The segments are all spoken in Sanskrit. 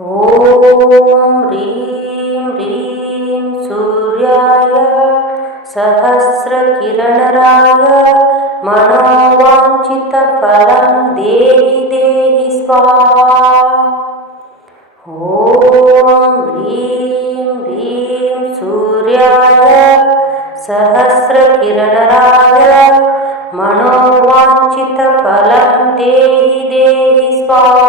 ॐ ह्रीं ह्रीं सूर्याय सहस्रकिरणराय मनोवाञ्छितफलं देहि देहि स्वाहा। ॐ ह्रीं ह्रीं सूर्याय सहस्रकिरणराय मनोवाञ्छितफलं देहि देहि स्वाहा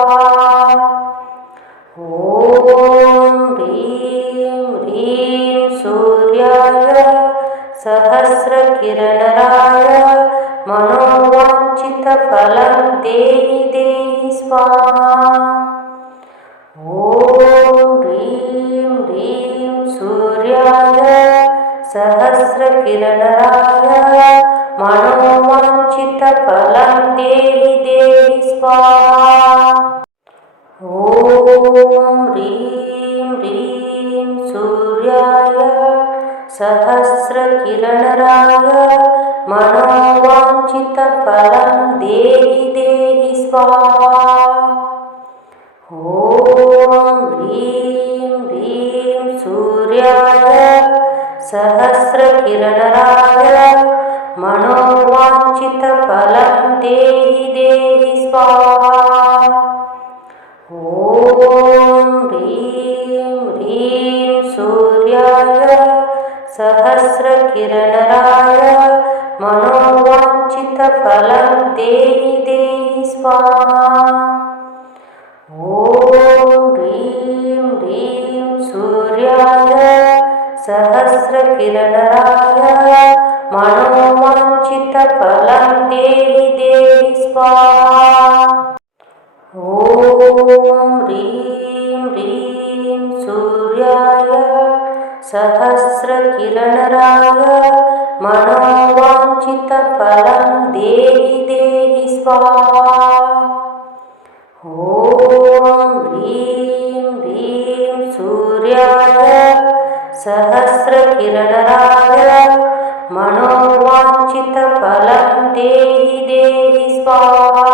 सहस्रकिरणराय मनोवाञ्छितफलं देहि देहि स्वाहा। ॐ ह्रीं ह्रीं सूर्याय सहस्रकिरणराय मनोवाञ्छितफलं देहि देहि स्वाहा। ॐ ह्रीं सहस्रकिरणराय मनोवाञ्छितफलं देहि देहि स्वाहा। ॐ ह्रीं ह्रीं सूर्याय सहस्रकिरणराय मनोवाञ्छितफलं देहि सहस्रकिरणराय मनोवाञ्छितफलं देहि देहि स्वाहा। ॐ ह्रीं ह्रीं सूर्याय सहस्रकिरणराय मनोवाञ्छितफलं देहि देहि स्वाहा। ॐ ह्रीं सहस्रकिरणराय मनोवाञ्छितफलं देहि देहि स्वाहा। ॐ ह्रीं ह्रीं सूर्याय सहस्रकिरणराय मनोवाञ्छितफलं देहि देहि स्वाहा।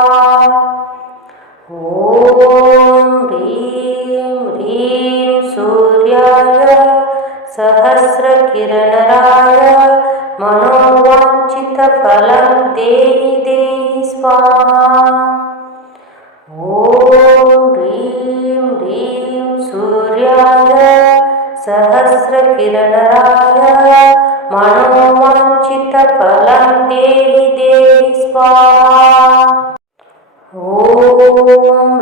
ॐ ह्रीं मनोवाञ्छितफलं देहि देहि स्वाहा ॐ ह्रीं ह्रीं सूर्याय सहस्रकिरणराय मनोवाञ्छितफलं देहि देहि स्वाहा ॐ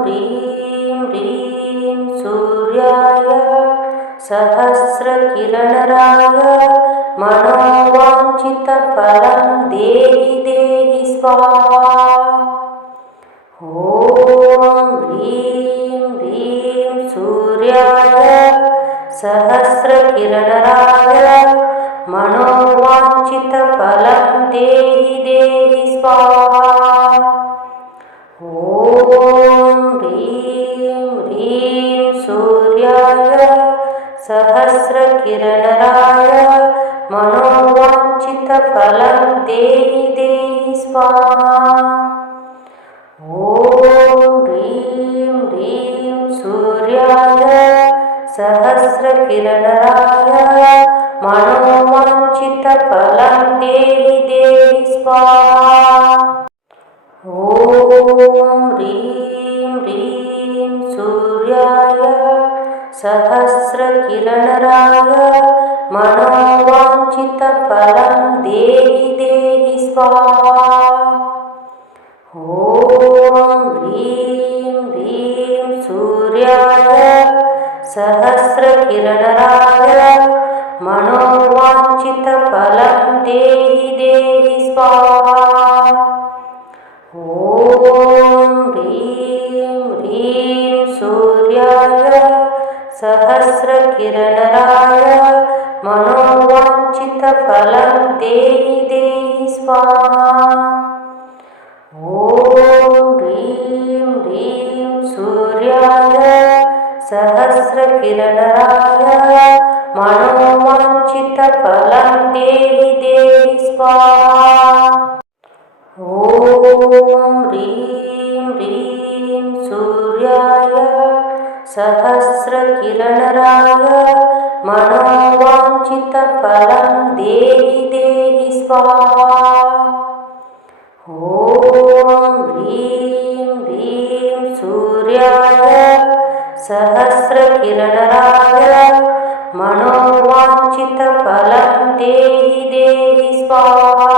ह्रीं ह्रीं सूर्याय सहस्रकिरणराय मनोवाञ्छितफलं देहि देहि स्वाहा। ॐ ह्रीं ह्रीं सूर्याय सहस्रकिरणराय मनोवाञ्छितफलं देहि देहि स्वाहा। ॐ ह्रीं ह्रीं सूर्याय सहस्रकिरणराय मनोवाञ्छितफलं देहि देहि स्वाहा। ॐ ह्रीं ह्रीं सूर्याय सहस्रकिरणराय मनोवाञ्छितफलं देहि देहि स्वाहा। ॐ ह्रीं ह्रीं सूर्याय सहस्रकिरणराय मनोवाञ्छितफलं देहि देहि स्वाहा। देहि देहि स्वाहा ॐ ह्रीं ह्रीं सूर्याय सहस्रकिरणराय ॐ ह्रीं ह्रीं सूर्याय सहस्रकिरणराय मनोवाञ्छितफलं देहि देहि स्वाहा ॐ ह्रीं ह्रीं सूर्याय सहस्रकिरणराय मनोवाञ्छितफलं देहि देहि स्वाहा।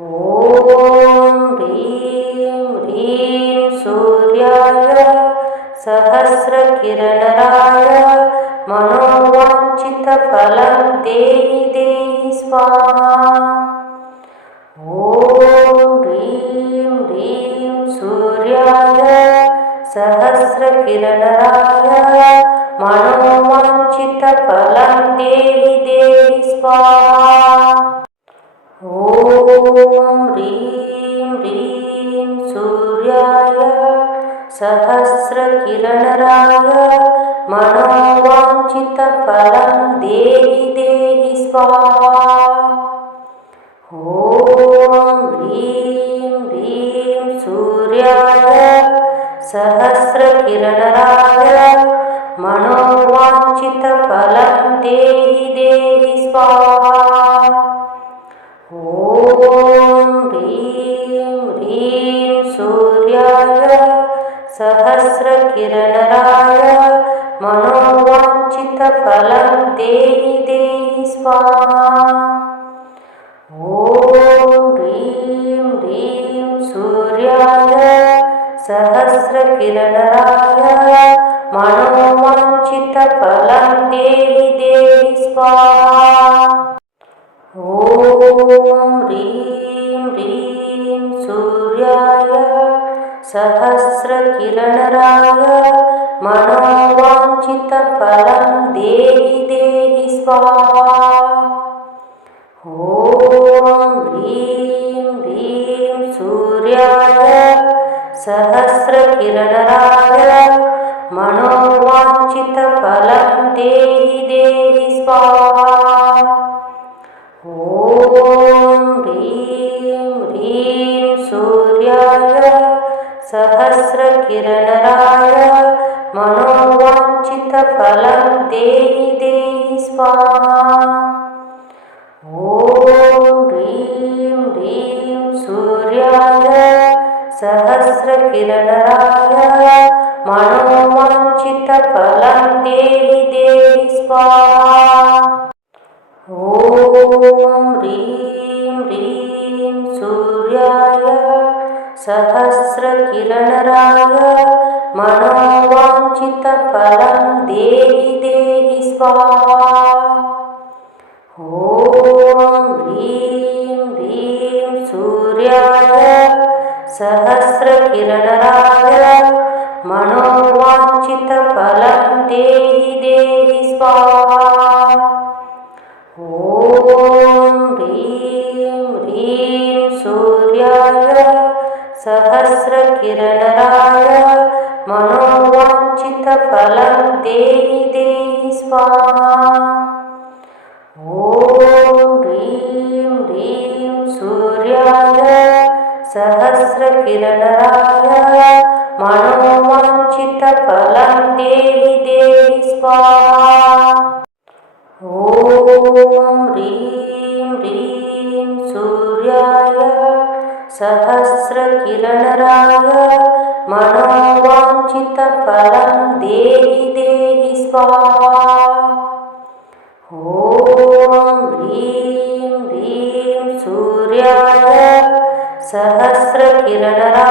ॐ ह्रीं ह्रीं सूर्याय सहस्रकिरणराय मनोवाञ्छितफलं देहि देहि स्वाहा ॐ ह्रीं ह्रीं सूर्याय सहस्रकिरणराय देहि स्वाहा ॐ ह्रीं ह्रीं सूर्याय सहस्रकिरणराय मनोवाञ्छितफलं देहि देहि स्वाहा। ॐ ह्रीं ह्रीं सूर्याय सहस्रकिरणराय मनोवाञ्छितफलं देहि देहि स्वाहा। ॐ ह्रीं ह्रीं सूर्याय सहस्रकिरणराय मनोवाञ्छितफलं देहि देहि स्वाहा। ॐ ह्रीं ह्रीं सूर्याय सहस्रकिरणराय देहि देहि स्वाहा। ॐ ह्रीं ह्रीं सूर्याय सहस्रकिरणराय मनोवाञ्छितफलं देहि देहि स्वाहा ॐ ह्रीं ह्रीं सूर्याय सहस्रकिरणराय मनोवाञ्छितफलं देहि देहि स्वाहा। ॐ ह्रीं ह्रीं सूर्याय सहस्रकिरणराय मनोवाञ्छितफलं देहि देहि स्वाहा। ॐ ह्रीं ह्रीं सूर्याय सहस्रकिरणराय मनोवाञ्छितफलं देहि देहि स्वाहा। ॐ ह्रीं ह्रीं सूर्याय सहस्रकिरणराय मनोवाञ्छितफलं देहि देहि स्वाहा सहस्रकिरणराय मनोवाञ्छितफलं देहि देहि स्वाहा। ॐ ह्रीं ह्रीं सूर्याय सहस्रकिरणराय मनोवाञ्छितफलं देहि देहि स्वाहा। ॐ ह्रीं सहस्रकिरणराय मनोवाञ्छितफलं देहि देहि स्वाहा। ॐ ह्रीं ह्रीं सूर्याय। सहस्रकिरणराय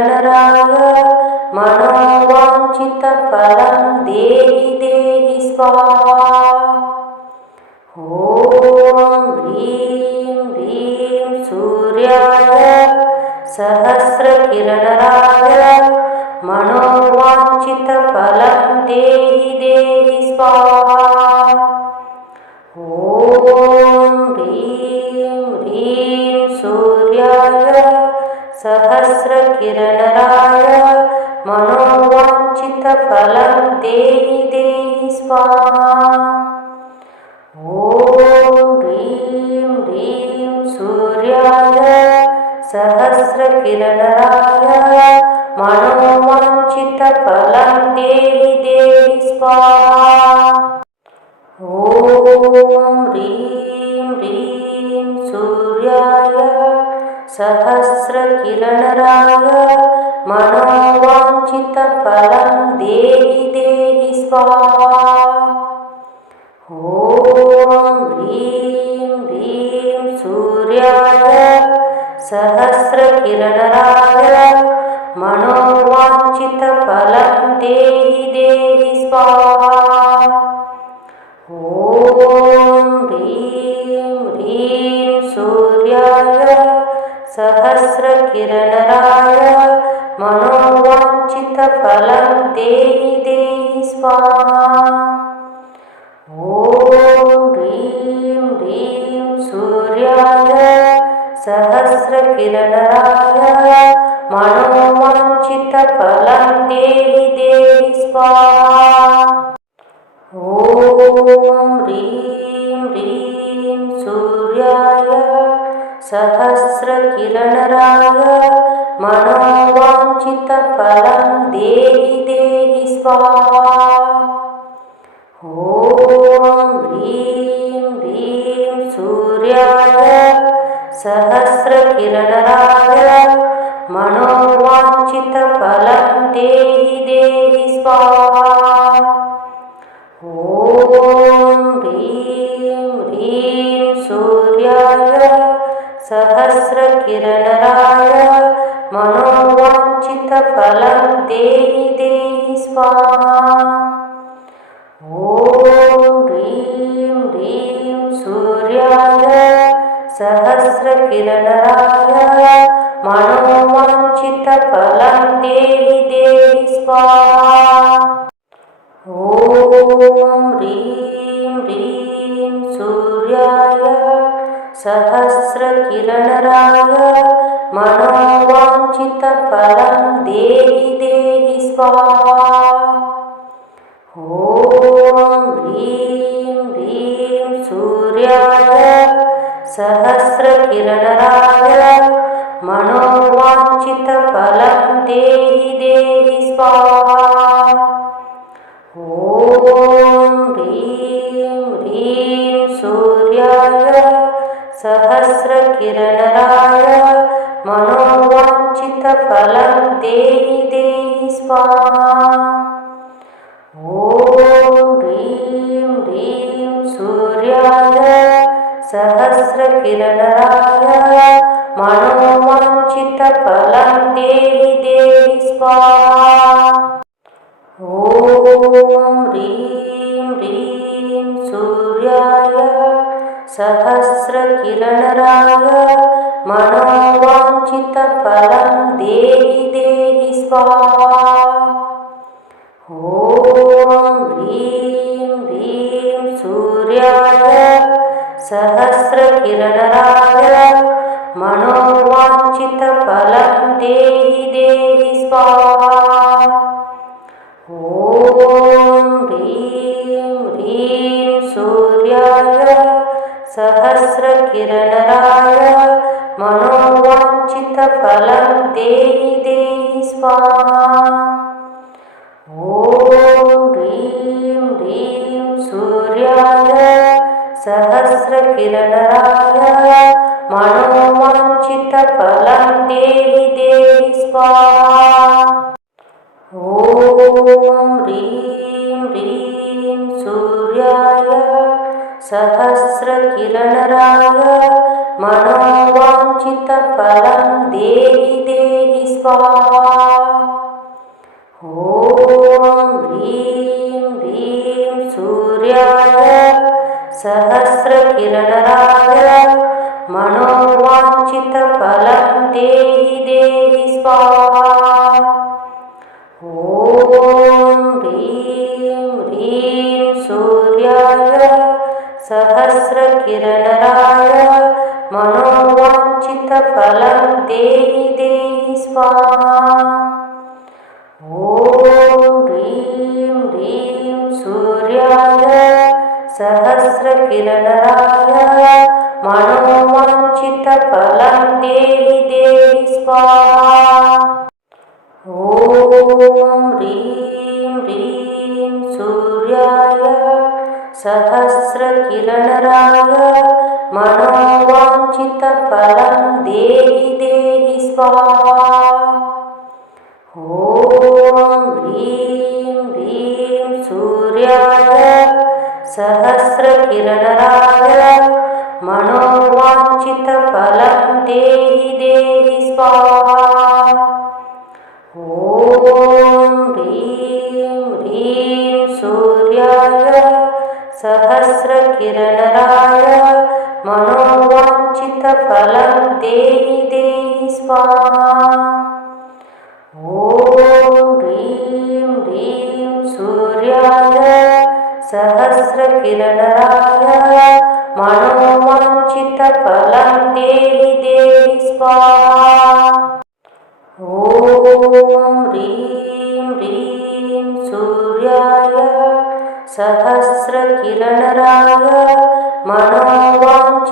सहस्रकिरणराय मनोवाञ्छितफलं देहि स्वाहा। ॐ ह्रीं ह्रीं सूर्याय सहस्रकिरणराय मनोवाञ्छितफलं देहि देहि स्वाहा। ॐ ह्रीं ह्रीं सूर्याय सहस्रकिरणराय मनोवाञ्छितफलं देहि देहि स्वाहा। ॐ ह्रीं ह्रीं सूर्याय सहस्रकिरणराय मनोवाञ्छितफलं देहि देहि स्वाहा। ॐ ह्रीं सहस्रकिरणराय मनोवाञ्छितफलं देहि देहि स्वाहा। ॐ ह्रीं ह्रीं सूर्याय सहस्रकिरणराय मनोवाञ्छितफलं देहि देहि स्वाहा मनोवाञ्छितफलं देहि देहि स्वाहा। ॐ ह्रीं ह्रीं सूर्याय सहस्रकिरणराय मनोवाञ्छितफलं देहि देहि स्वाहा। ॐ ह्रीं ह्रीं सहस्रकिरणराय मनोवाञ्छितफलं देहि देहि स्वाहा। ॐ ह्रीं ह्रीं सूर्याय सहस्रकिरणराय। मनोवाञ्छितफलं देहि सहस्रकिरणराय मनोवाञ्छितफलं देहि देहि स्वाहा। ॐ ह्रीं ह्रीं सूर्याय सहस्रकिरणराय मनोवाञ्छितफलं देहि देहि स्वाहा। ॐ ह्रीं सहस्रकिरणराय मनोवाञ्छितफलं देहि देहि स्वाहा। ॐ ह्रीं ह्रीं सूर्याय सहस्रकिरणराय मनोवाञ्छितफलं देहि देहि स्वाहा। ॐ देहि स्वाहा। ॐ ह्रीं ह्रीं सूर्याय सहस्रकिरणराय मनोवाञ्छितफलं देहि देहि स्वाहा। ॐ ह्रीं ह्रीं सूर्याय सहस्रकिरणराय मनोवाञ्छितफलं देहि देहि स्वाहा। ॐ ह्रीं ह्रीं सूर्याय सहस्रकिरणराय मनोवाञ्छितफलं देहि देहि स्वाहा सहस्रकिरणराय मनोवाञ्छितफलं देहि देहि स्वाहा। ॐ ह्रीं ह्रीं सूर्याय सहस्रकिरणराय मनोवाञ्छितफलं देहि देहि स्वाहा। ॐ ह्रीं सहस्रकिरणराय मनोवाञ्छितफलं देहि देहि स्वाहा। ॐ ह्रीं ह्रीं सूर्याय सहस्रकिरणराय मनोवाञ्छितफलं देहि सहस्रकिरणराय मनोवाञ्छितफलं देहि देहि स्वाहा। ॐ ह्रीं ह्रीं सूर्याय सहस्रकिरणराय मनोवाञ्छितफलं देहि देहि स्वाहा सहस्रकिरणराय मनोवाञ्छितफलं देहि देहि स्वाहा। ॐ ह्रीं ह्रीं सूर्याय सहस्रकिरणराय मनोवाञ्छितफलं देहि देहि स्वाहा। ॐ ह्रीं ह्रीं सूर्याय सहस्रकिरणराय मनोवाञ्छितफलं देहि देहि स्वाहा। ॐ ह्रीं ह्रीं सूर्याय सहस्रकिरणराय मनोवाञ्छितफलं देहि देहि स्वाहा। ॐ ह्रीं ह्रीं सूर्याय सहस्रकिरणराय मनोवाञ्छितफलं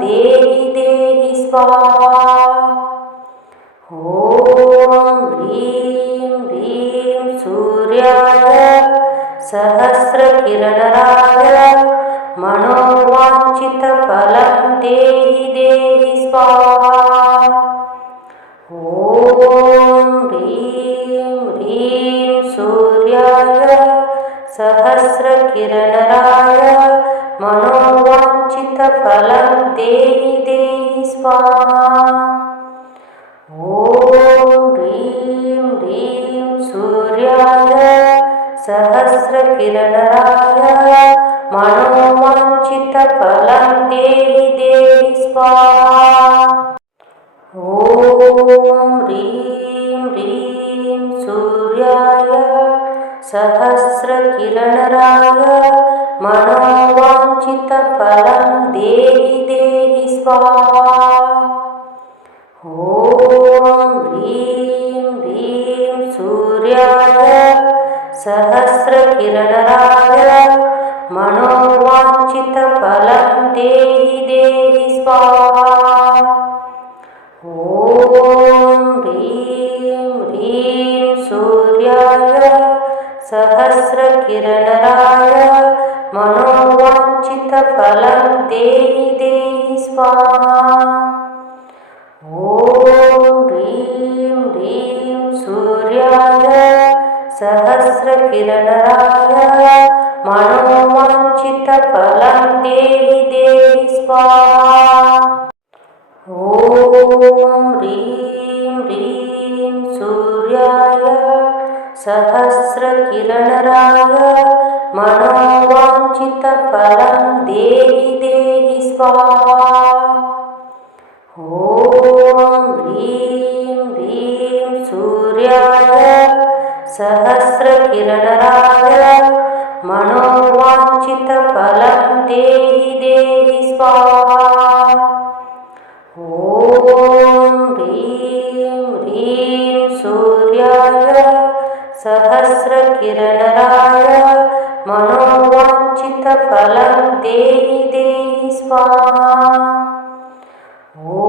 देहि देहि स्वाहा। ॐ ह्रीं ह्रीं सूर्याय सहस्रकिरणराय मनोवाञ्छितफलं देहि सहस्रकिरणराय मनोवाञ्छितफलं देहि देहि स्वाहा। ॐ ह्रीं ह्रीं सूर्याय सहस्रकिरणराय मनोवाञ्छितफलं देहि मनोवाञ्छितफलं देहि देहि स्वाहा। ॐ ह्रीं ह्रीं सूर्याय सहस्रकिरणराय मनोवाञ्छितफलं देहि देहि स्वाहा। ॐ ह्रीं ह्रीं सूर्याय सहस्रकिरणराय मनोवाञ्छितफलं देहि देहि स्वाहा ॐ ह्रीं ह्रीं सूर्याय सहस्रकिरणराय मनोवाञ्छितफलं देहि देहि स्वाहा ॐ ह्रीं सहस्रकिरणराय मनोवाञ्छितफलं देहि देहि स्वाहा। ॐ ह्रीं ह्रीं सूर्याय सहस्रकिरणराय मनोवाञ्छितफलं देहि देहि स्वाहा। ॐ ह्रीं सहस्रकिरणराय मनोवाञ्छितफलं देहि देहि स्वाहा। ॐ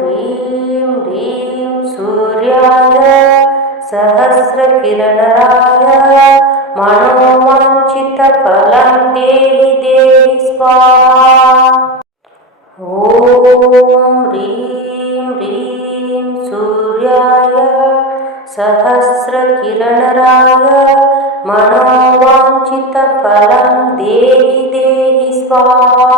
ह्रीं ह्रीं सूर्याय सहस्रकिरणराय मनोवाञ्छितफलं देहि देहि स्वाहा। ॐ ह्रीं सहस्रकिरणराय मनोवाञ्छितफलं देहि देहि स्वाहा।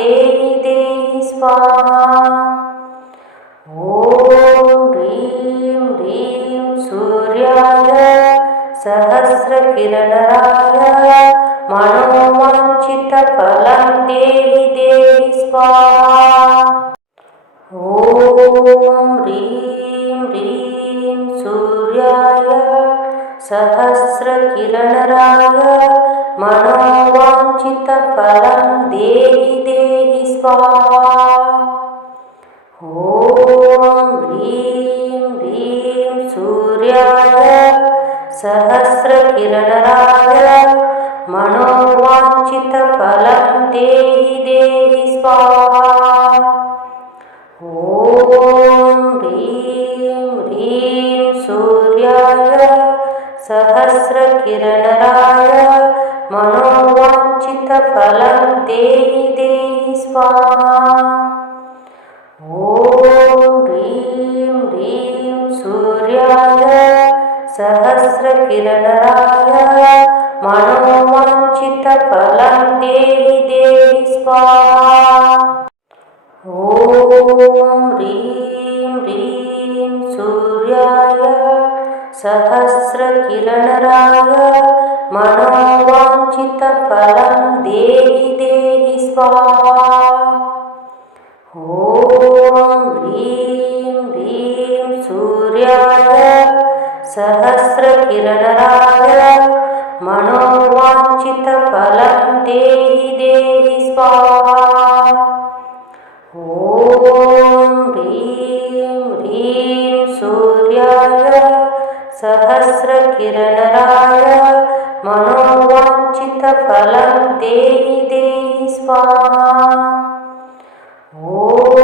देहि देहि स्वाहा। ॐ ह्रीं ह्रीं सूर्याय सहस्रकिरणराय देहि स्वाहा। ॐ ह्रीं ह्रीं सूर्याय सहस्रकिरणराय मनोवाञ्छितफलं देहि देहि स्वाहा ॐ ह्रीं ह्रीं सूर्याय सहस्रकिरणराय मनोवाञ्छितफलं देहि देहि स्वाहा। ॐ ह्रीं ह्रीं सूर्याय सहस्रकिरणराय मनोवाञ्छितफलं देहि देहि स्वाहा। ॐ ह्रीं ह्रीं सूर्याय सहस्रकिरणराय मनोवाञ्छितफलं देहि देहि स्वाहा। ॐ ह्रीं ह्रीं सूर्याय सहस्रकिरणराय मनोवाञ्छितफलं देहि देहि स्वाहा। ॐ ह्रीं ह्रीं सूर्याय सहस्रकिरणराय मनोवाञ्छितफलं देहि स्वाहा ॐ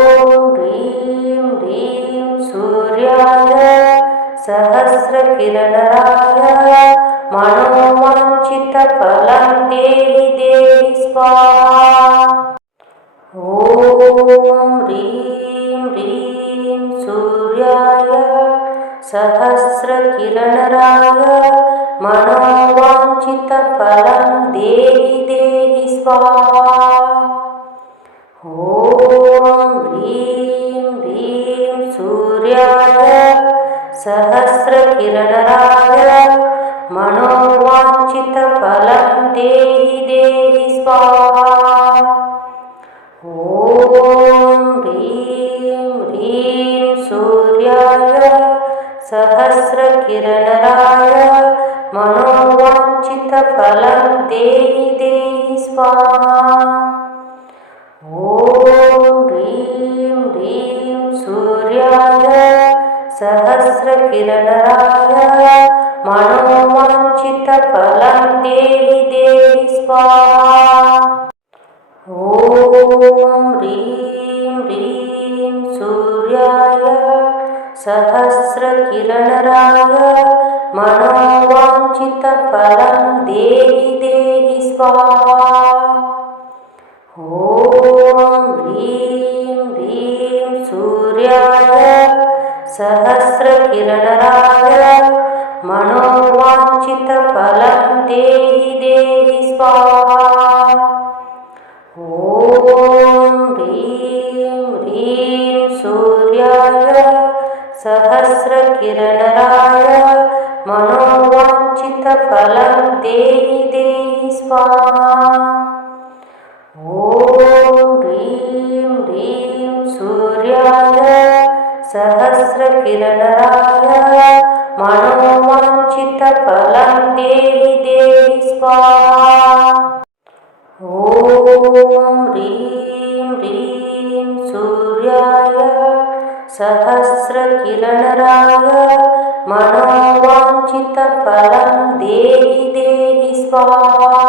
ह्रीं ह्रीं सूर्याय सहस्रकिरणराय मनोवाञ्छितफलं देहि देहि स्वाहा। ॐ ह्रीं ह्रीं सूर्याय सहस्रकिरणराय मनोवाञ्छितफलं देहि देहि स्वाहा। ॐ ह्रीं ह्रीं सूर्याय सहस्रकिरणराय मनोवाञ्छितफलं देहि देहि स्वाहा। ॐ ह्रीं ह्रीं सूर्याय सहस्रकिरणराय ॐ ह्रीं सूर्याय सहस्रकिरणराय मनोवाञ्छितफलं देहि देहि स्वाहा। ॐ ह्रीं ह्रीं सूर्याय सहस्रकिरणराय देहि देहि स्वाहा ॐ ह्रीं ह्रीं सूर्याय सहस्रकिरणराय मनोवाञ्छितफलं देहि देहि स्वाहा। ॐ ह्रीं ह्रीं सूर्याय सहस्रकिरणराय मनोवाञ्छितफलं देहि स्वाहा ॐ ह्रीं ह्रीं सूर्याय सहस्रकिरणराय मनोवाञ्छितफलं देहि देहि स्वाहा। ॐ ह्रीं ह्रीं सूर्याय सहस्रकिरणराय मनोवाञ्छितफलं देहि देहि स्वाहा।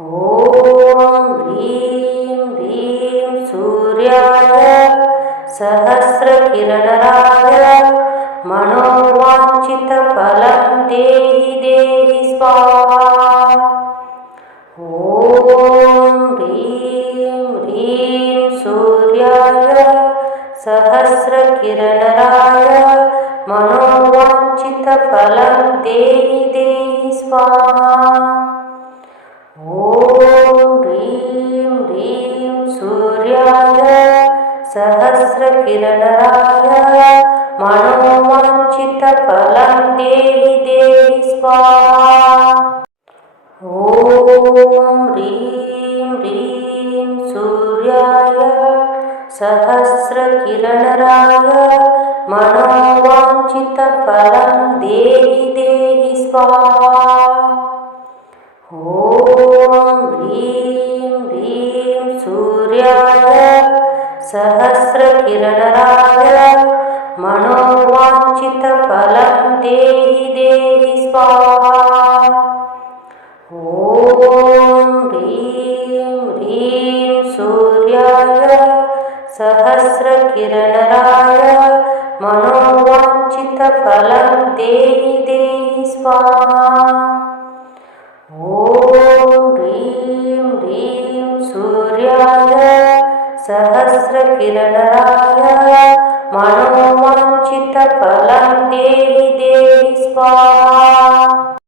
ॐ ह्रीं ह्रीं सूर्याय सहस्रकिरणराय मनोवाञ्छितफलं देहि देहि स्वाहा। ॐ ह्रीं ह्रीं सूर्याय सहस्रकिरणराय मनोवाञ्छितफलं देहि देहि स्वाहा। ॐ ह्रीं ह्रीं सूर्याय सहस्रकिरणराय मनोवाञ्छितफलं देहि ॐ ह्रीं ह्रीं सूर्याय सहस्रकिरणराय मनोवाञ्छितफलं देहि देहि स्वाहा। ॐ ह्रीं ह्रीं सूर्याय सहस्रकिरणराय मनोवाञ्छितफलं देहि देहि स्वाहा। ॐ ह्रीं ह्रीं सूर्याय सहस्रकिरणराय मनोवाञ्छितफलं देहि देहि स्वाहा